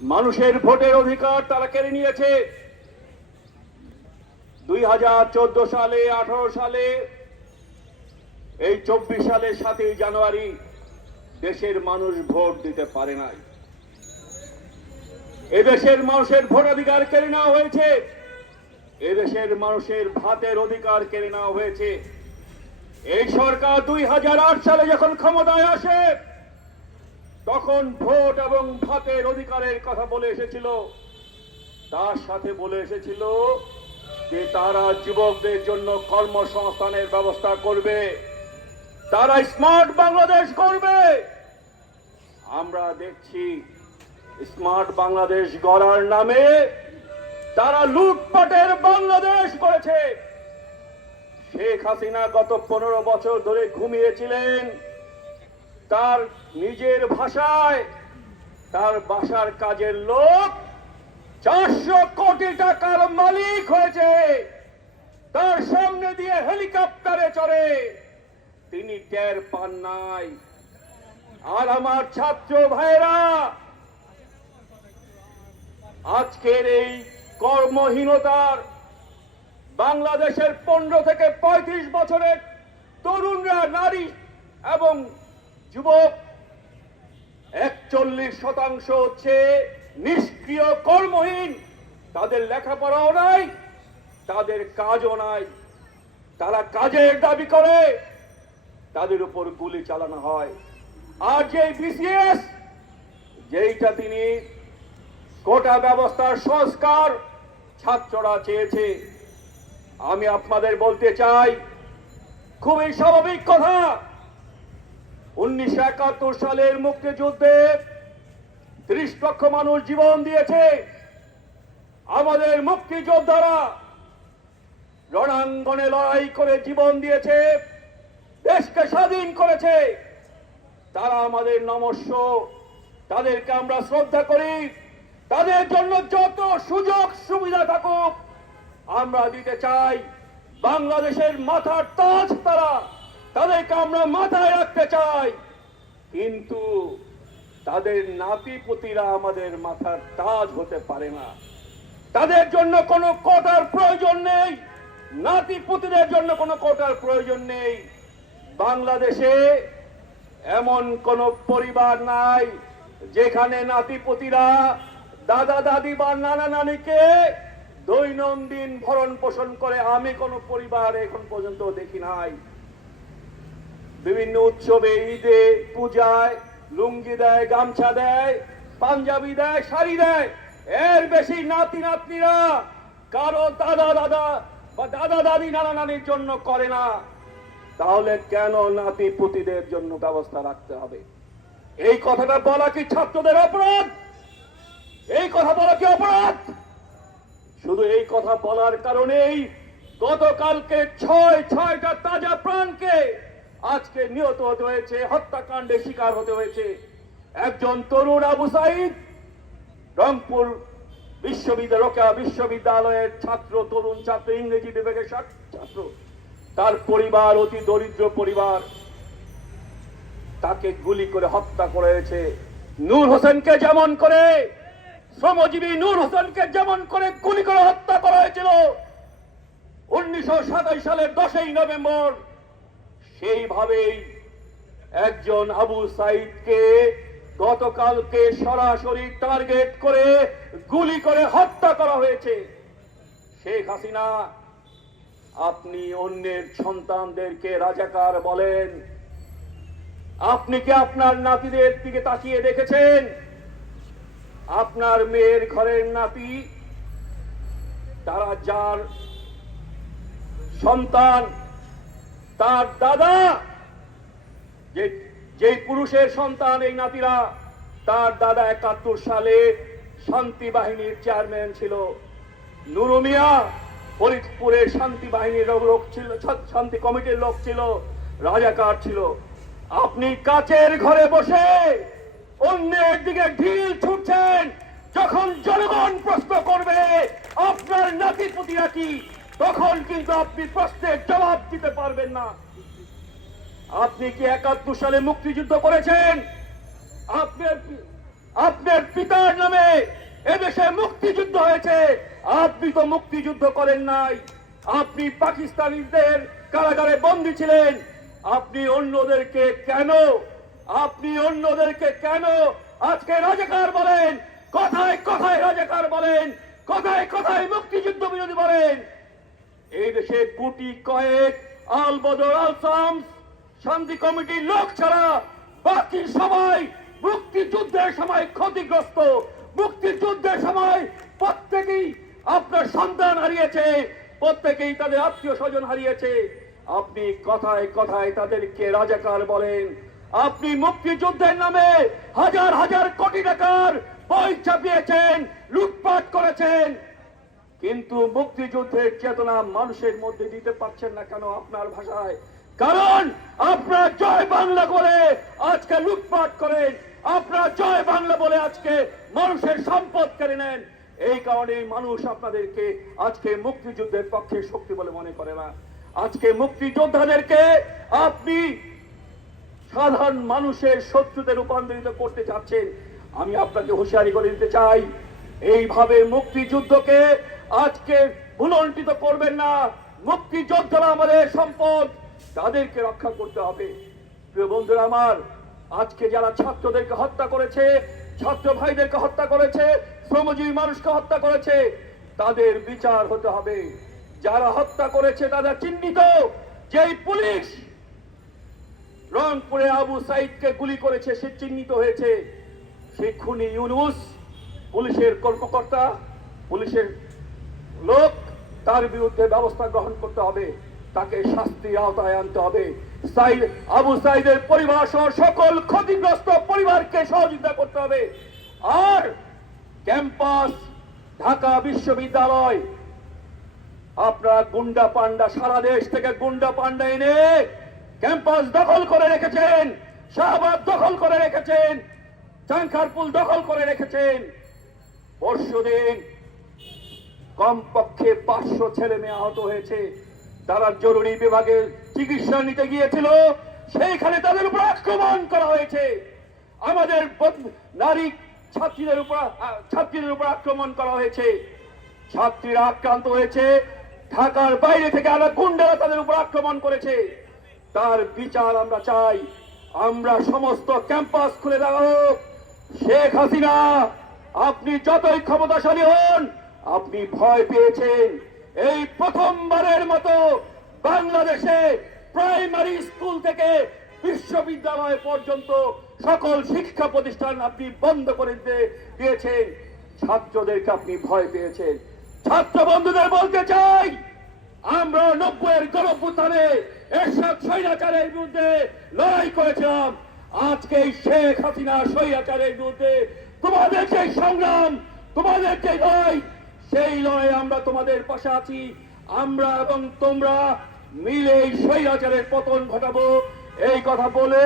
মানুষের ভোটের অধিকার তারা কেড়ে নিয়েছে। দুই হাজার চোদ্দ সালে, আঠারো সালে, এই চব্বিশ সালের সাতই জানুয়ারি দেশের মানুষ ভোট দিতে পারে নাই। এদেশের মানুষের ভোটাধিকার কেড়ে নেওয়া হয়েছে। এদেশের মানুষের ভাতের অধিকার কেড়ে নেওয়া হয়েছে। এই সরকার দুই হাজার আট সালে যখন ক্ষমতায় আসে তখন ভোট এবং ভাতের অধিকারের কথা বলে এসেছিল। তার সাথে বলে এসেছিল যে তারা যুবকদের জন্য কর্মসংস্থানের ব্যবস্থা করবে। তারা স্মার্ট বাংলাদেশ করবে আমরা দেখছি স্মার্ট বাংলাদেশ গড়ার নামে তারা লুটপাটের বাংলাদেশ করেছে। শেখ হাসিনা গত পনেরো বছর ধরে ঘুমিয়েছিলেন। তার নিজের ভাষায় তার বাসার কাজের লোক চারশো কোটি টাকার মালিক হয়েছে। তার সামনে দিয়ে হেলিকপ্টারে চড়ে। তিনি টের পান নাই। আর আমার ছাত্র ভাইরা আজকের এই কর্মহীনতার বাংলাদেশের পনেরো থেকে পঁয়ত্রিশ বছরের তরুণরা, নারী এবং যুবক, একচল্লিশ শতাংশ হচ্ছে নিষ্ক্রিয় কর্মহীন। তাদের লেখাপড়াও নাই, তাদের কাজও নাই। তারা কাজের দাবি করে, তাদের উপর গুলি চালানো হয়। আর যে বিসিএস যেইটা তিনি কোটা ব্যবস্থার সংস্কার ছাত্ররা চেয়েছে, আমি আপনাদের বলতে চাই, খুবই স্বাভাবিক কথা। উনিশশো একাত্তর সালের মুক্তিযুদ্ধে ত্রিশ লক্ষ মানুষ জীবন দিয়েছে। আমাদের মুক্তিযোদ্ধারা রণাঙ্গনে লড়াই করে জীবন দিয়েছে, দেশকে স্বাধীন করেছে। তারা আমাদের নমস্য, তাদেরকে আমরা শ্রদ্ধা করি, তাদের জন্য যত সুযোগ সুবিধা থাকুক, আমরা দিতে চাই বাংলাদেশের মাথার তাজ তারা। তাদেরকে আমরা মাথায় রাখতে চাই। কিন্তু তাদের নাতিপুতিরা আমাদের মাথার তাজ হতে পারে না। তাদের জন্য কোনো কোটার প্রয়োজন নেই। নাতিপুতিদের জন্য কোনো কোটার প্রয়োজন নেই। বাংলাদেশে এমন কোন পরিবার নাই যেখানে নাতিপুতিরা দাদা, দাদি বা নানা নানিকে দৈনন্দিন ভরণ পোষণ করে, আমি কোন পরিবার এখন পর্যন্ত দেখি নাই। বিভিন্ন উৎসবে ঈদে পূজায় লুঙ্গি দেয়, গামছা দেয়, পাঞ্জাবি দেয়, শাড়ি দেয়। এর বেশি নাতি নাতনিরা কারও দাদা দাদা বা দাদা, দাদি, নানা নানির জন্য করে না। তাহলে কেন নাতি পুতিদের জন্য ব্যবস্থা রাখতে হবে? এই কথাটা বলা কি ছাত্রদের অপরাধ? এই কথা বলা কি অপরাধ? শুধু এই কথা বলার কারণেই গতকালকে ছয়, ছয়টা তাজা প্রাণকে আজকে নিহত হতে হয়েছে হত্যাকাণ্ডের শিকার হতে হয়েছে একজন তরুণ আবু সাইদ, রংপুর বিশ্ববিদ্যালয় বিশ্ববিদ্যালয়ের ছাত্র, তরুণ ছাত্র, ইংরেজি বিভাগের ছাত্র তার পরিবার অতি দরিদ্র পরিবার। তাকে গুলি করে হত্যা করেছে নূর হোসেনকে যেমন করে, শ্রমজীবী নূর হোসেনকে যেমন করে গুলি করে হত্যা করা হয়েছিল। উনিশশো সাতাশ সালের দশই নভেম্বর সেইভাবেই একজন আবু সাইদকে গতকালকে সরাসরি টার্গেট করে গুলি করে হত্যা করা হয়েছে। শেখ হাসিনা, আপনি অন্যের সন্তানদেরকে রাজাকার বলেন। আপনি কি আপনার নাতিদের দিকে তাকিয়ে দেখেছেন? আপনার মেয়ের ঘরের নাতি, তারা যার সন্তান তার দাদা, যে, যেই পুরুষের সন্তান এই নাতিরা, তার দাদা একাত্তর সালে শান্তি বাহিনীর চেয়ারম্যান ছিল। নুরু মিয়া ফরিদপুরের শান্তি বাহিনীর লোক ছিল শান্তি কমিটির লোক ছিল, রাজাকার ছিল। আপনি কাচের ঘরে বসে অন্যের দিকে ঢিল ছুটছেন, যখন জনগণ প্রশ্ন করবে, আপনার নাতি নাতিপুতিরা কি তখন কিন্তু আপনি প্রশ্নের জবাব দিতে পারবেন না। আপনি কি একাত্তর সালে মুক্তিযুদ্ধ করেছেন? আপনার আপনার পিতার নামে এদেশে মুক্তিযুদ্ধ হয়েছে। আপনি তো মুক্তিযুদ্ধ করেন নাই। আপনি পাকিস্তানিদের কারাগারে বন্দী ছিলেন। আপনি অন্যদেরকে কেন, আপনি অন্যদেরকে কেন আজকে রাজাকার বলেন? কথায় কথায় রাজাকার বলেন? কথায় কথায় মুক্তিযুদ্ধ বিরোধী বলেন? এই দেশে গুটি কয়েক আল বদর, আল শামস, শান্তি কমিটির লোক ছাড়া বাকি সবাই মুক্তিযুদ্ধের সময় ক্ষতিগ্রস্ত। মুক্তিযুদ্ধের সময় প্রত্যেকেই আপনার সন্তান হারিয়েছে, প্রত্যেকেই তাদের আত্মীয় স্বজন হারিয়েছে। আপনি কথায় কথায় তাদেরকে রাজাকার বলেন। আপনি মুক্তিযুদ্ধের নামে হাজার হাজার কোটি টাকার বই চাপিয়েছেন, লুটপাট করেছেন। কিন্তু মুক্তিযুদ্ধের চেতনা মানুষের মধ্যে দিতে পারছেন না কেন আপনার ভাষায়? কারণ আপনারা জয় বাংলা বলে আজকে লুটপাট করেন, আপনারা জয় বাংলা বলে আজকে মানুষের সম্পদ কেড়ে নেন। এই কারণে মানুষ আপনাদেরকে আজকে মুক্তিযুদ্ধের পক্ষে শক্তি বলে মনে করে না। আজকে মুক্তিযোদ্ধাদেরকে আপনি সাধারণ মানুষের শত্রুতে রূপান্তরিত করতে চাচ্ছেন। আমি আপনাকে হুঁশিয়ারি করে দিতে চাই, এইভাবে মুক্তিযুদ্ধকে আজকে ভুলন্টিত করবেন না। মুক্তিযোদ্ধারা আমাদের সম্পদ, তাদেরকে রক্ষা করতে হবে। প্রিয় বন্ধুরা আমার, আজকে যারা ছাত্রদেরকে হত্যা করেছে, ছাত্র ভাইদেরকে হত্যা করেছে, শ্রমজীবী মানুষকে হত্যা করেছে, তাদের বিচার হতে হবে। যারা হত্যা করেছে, তারা চিহ্নিত। যেই পুলিশ রংপুরে আবু সাইদকে গুলি করেছে, সে চিহ্নিত হয়েছে। সেই খুনি ইউনুস, পুলিশের কর্মকর্তা, পুলিশের লোক, তার বিরুদ্ধে ব্যবস্থা গ্রহণ করতে হবে। তাকে শাস্তির আওতায় আনতে হবে। সাইদ, আবু সাইদের পরিবার সহ সকল ক্ষতিগ্রস্ত পরিবারকে সহযোগিতা করতে হবে। আর ক্যাম্পাস, ঢাকা বিশ্ববিদ্যালয়, আপনারা গুন্ডা পান্ডা সারা দেশ থেকে গুন্ডা পান্ডা এনে ক্যাম্পাস দখল করে রেখেছেন, শাহবাগ দখল করে রেখেছেন চাঙ্কারপুল দখল করে রেখেছেন। পরশুদিন কমপক্ষে পাঁচশো ছেলে মেয়ে আহত হয়েছে। তারা জরুরি বিভাগে চিকিৎসা নিতে গিয়েছিল। সেইখানে তাদের উপর আক্রমণ করা হয়েছে। আমাদের নারী ছাত্রীদের উপর ছাত্রীদের উপর আক্রমণ করা হয়েছে। ছাত্রীরা আক্রান্ত হয়েছে। ঢাকার বাইরে থেকে আলা গুন্ডারা তাদের উপর আক্রমণ করেছে। তার বিচার আমরা চাই। আমরা সমস্ত ক্যাম্পাস খুলে দেওয়া হোক। শেখ হাসিনা, আপনি যতই ক্ষমতাশালী হন আপনি ভয় পেয়েছেন। এই প্রথমবারের মতো বাংলাদেশে প্রাইমারি স্কুল থেকে বিশ্ববিদ্যালয় পর্যন্ত সকল শিক্ষা প্রতিষ্ঠান আপনি বন্ধ করে দিয়েছেন। ছাত্রদেরকে আপনি ভয় পেয়েছেন। ছাত্র বন্ধুদের বলতে চাই, আমরা নব্বইয়ের গণপুত্থানে এরশাদ স্বৈরাচারের বিরুদ্ধে লড়াই করেছিলাম। আজকে শেখ হাসিনা স্বৈরাচারের বিরুদ্ধে তোমাদের যে সংগ্রাম, তোমাদের যে লড়াই সেই লড়াই আমরা তোমাদের পাশে আছি। আমরা এবং তোমরা মিলে এই স্বৈরাচারের পতন ঘটাবো। এই কথা বলে